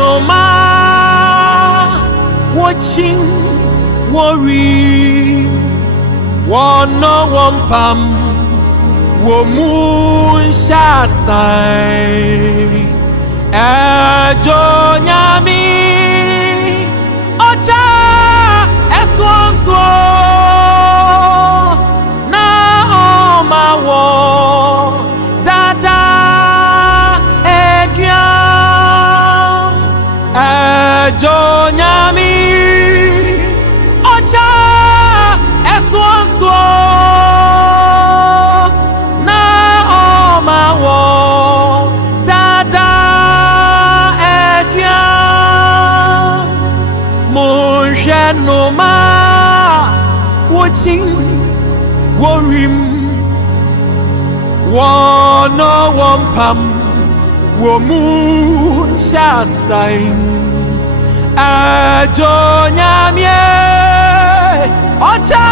no ma watching worry one no one pam wo moon shasai ejo nyami ocha eswonso na omawo dada edria ejo nyami ocha eswonso na omawo dada edria no ma watching worim wono wompam womu shasai ajo nyamie ocha